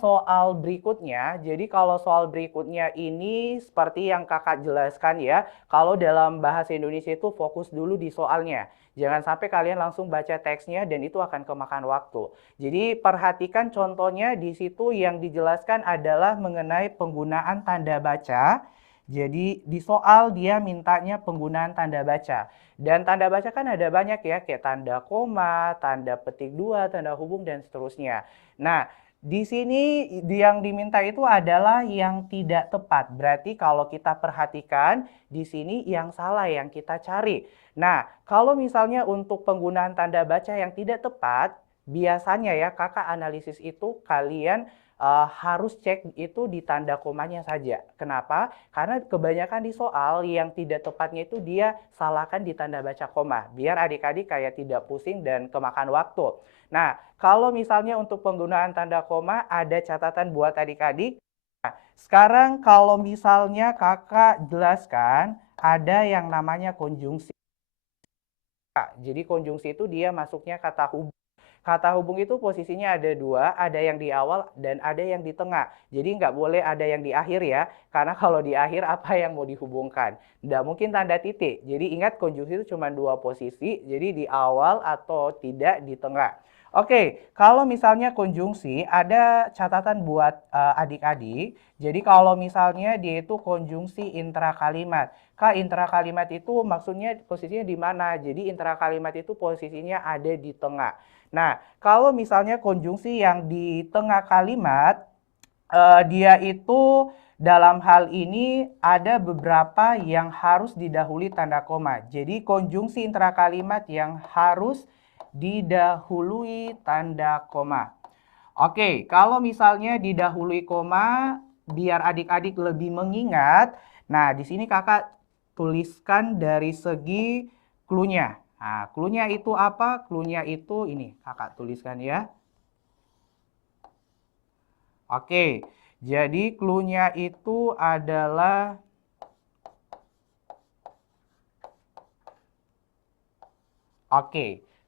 soal berikutnya. Jadi kalau soal berikutnya ini seperti yang kakak jelaskan ya, kalau dalam bahasa Indonesia itu fokus dulu di soalnya. Jangan sampai kalian langsung baca teksnya dan itu akan kemakan waktu. Jadi perhatikan contohnya di situ yang dijelaskan adalah mengenai penggunaan tanda baca. Jadi di soal dia mintanya penggunaan tanda baca. Dan tanda baca kan ada banyak ya, kayak tanda koma, tanda petik dua, tanda hubung, dan seterusnya. Nah, di sini yang diminta itu adalah yang tidak tepat. Berarti kalau kita perhatikan, di sini yang salah yang kita cari. Nah, kalau misalnya untuk penggunaan tanda baca yang tidak tepat, biasanya ya kakak analisis itu kalian harus cek itu di tanda komanya saja. Kenapa? Karena kebanyakan di soal yang tidak tepatnya itu dia salahkan di tanda baca koma. Biar adik-adik kayak tidak pusing dan kemakan waktu. Nah, kalau misalnya untuk penggunaan tanda koma ada catatan buat adik-adik. Nah, sekarang kalau misalnya kakak jelaskan ada yang namanya konjungsi. Jadi konjungsi itu dia masuknya kata hubung. Kata hubung itu posisinya ada dua, ada yang di awal dan ada yang di tengah. Jadi nggak boleh ada yang di akhir ya, karena kalau di akhir apa yang mau dihubungkan? Nggak mungkin tanda titik. Jadi ingat konjungsi itu cuma dua posisi, jadi di awal atau tidak di tengah. Oke, kalau misalnya konjungsi, ada catatan buat adik-adik. Jadi kalau misalnya dia itu konjungsi intrakalimat. Kak, intrakalimat itu maksudnya posisinya di mana? Jadi intrakalimat itu posisinya ada di tengah. Nah, kalau misalnya konjungsi yang di tengah kalimat, dia itu dalam hal ini ada beberapa yang harus didahului tanda koma. Jadi konjungsi intrakalimat yang harus didahului tanda koma. Oke, kalau misalnya didahului koma, biar adik-adik lebih mengingat. Nah, di sini kakak tuliskan dari segi clue-nya. Nah, clue-nya itu apa? Clue-nya itu ini, kakak tuliskan ya. Oke, jadi clue-nya itu adalah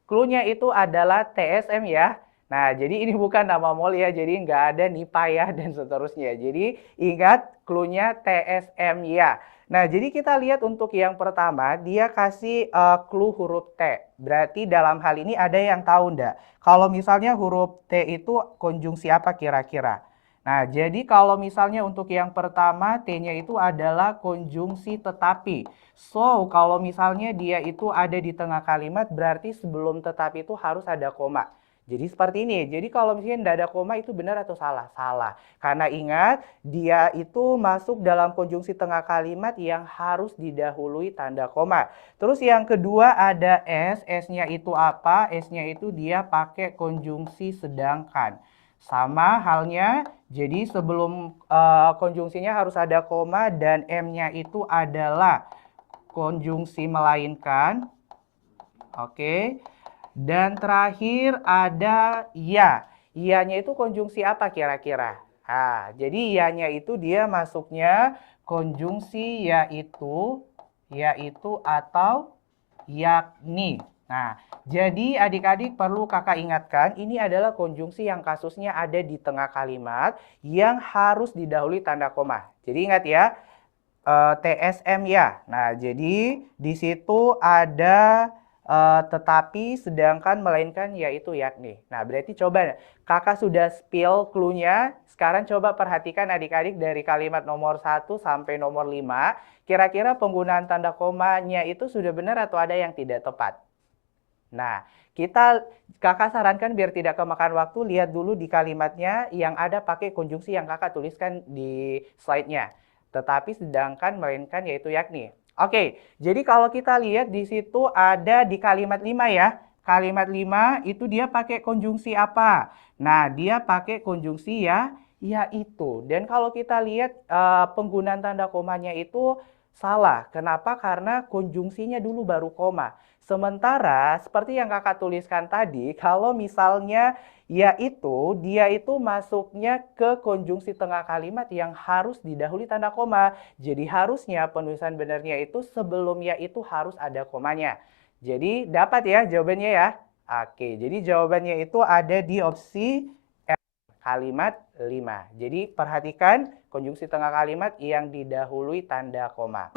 clue-nya itu adalah TSM ya. Nah, jadi ini bukan nama mall ya, jadi nggak ada NIPA ya dan seterusnya. Jadi ingat clue-nya TSM ya. Nah, jadi kita lihat untuk yang pertama, dia kasih clue huruf T. Berarti dalam hal ini ada yang tahu enggak? Kalau misalnya huruf T itu konjungsi apa kira-kira? Nah, jadi kalau misalnya untuk yang pertama, T-nya itu adalah konjungsi tetapi. So, kalau misalnya dia itu ada di tengah kalimat, berarti sebelum tetapi itu harus ada koma. Jadi seperti ini. Jadi kalau misalnya tidak ada koma itu benar atau salah? Salah. Karena ingat, dia itu masuk dalam konjungsi tengah kalimat yang harus didahului tanda koma. Terus yang kedua ada S. S-nya itu apa? S-nya itu dia pakai konjungsi sedangkan. Sama halnya, jadi sebelum konjungsinya harus ada koma dan M-nya itu adalah konjungsi melainkan. Oke. Dan terakhir ada ya. Iya-nya itu konjungsi apa kira-kira? Nah, jadi iya-nya itu dia masuknya konjungsi yaitu atau yakni. Nah, jadi adik-adik perlu kakak ingatkan, ini adalah konjungsi yang kasusnya ada di tengah kalimat yang harus didahului tanda koma. Jadi ingat ya, TSM ya. Nah, jadi di situ ada tetapi, sedangkan, melainkan, yaitu, yakni. Nah, berarti coba kakak sudah spill clue-nya. Sekarang coba perhatikan adik-adik dari kalimat nomor 1 sampai nomor 5. Kira-kira penggunaan tanda komanya itu sudah benar atau ada yang tidak tepat? Nah, kakak sarankan biar tidak kemakan waktu, lihat dulu di kalimatnya yang ada pakai konjungsi yang kakak tuliskan di slide-nya. Tetapi, sedangkan, melainkan, yaitu, yakni. Oke, jadi kalau kita lihat di situ ada di kalimat 5 ya. Kalimat 5 itu dia pakai konjungsi apa? Nah, dia pakai konjungsi yaitu. Dan kalau kita lihat penggunaan tanda komanya itu salah. Kenapa? Karena konjungsinya dulu baru koma. Sementara seperti yang kakak tuliskan tadi, kalau misalnya yaitu, dia itu masuknya ke konjungsi tengah kalimat yang harus didahului tanda koma. Jadi harusnya penulisan benarnya itu sebelum yaitu harus ada komanya. Jadi dapat ya jawabannya ya? Oke, jadi jawabannya itu ada di opsi F. kalimat 5. Jadi perhatikan konjungsi tengah kalimat yang didahului tanda koma.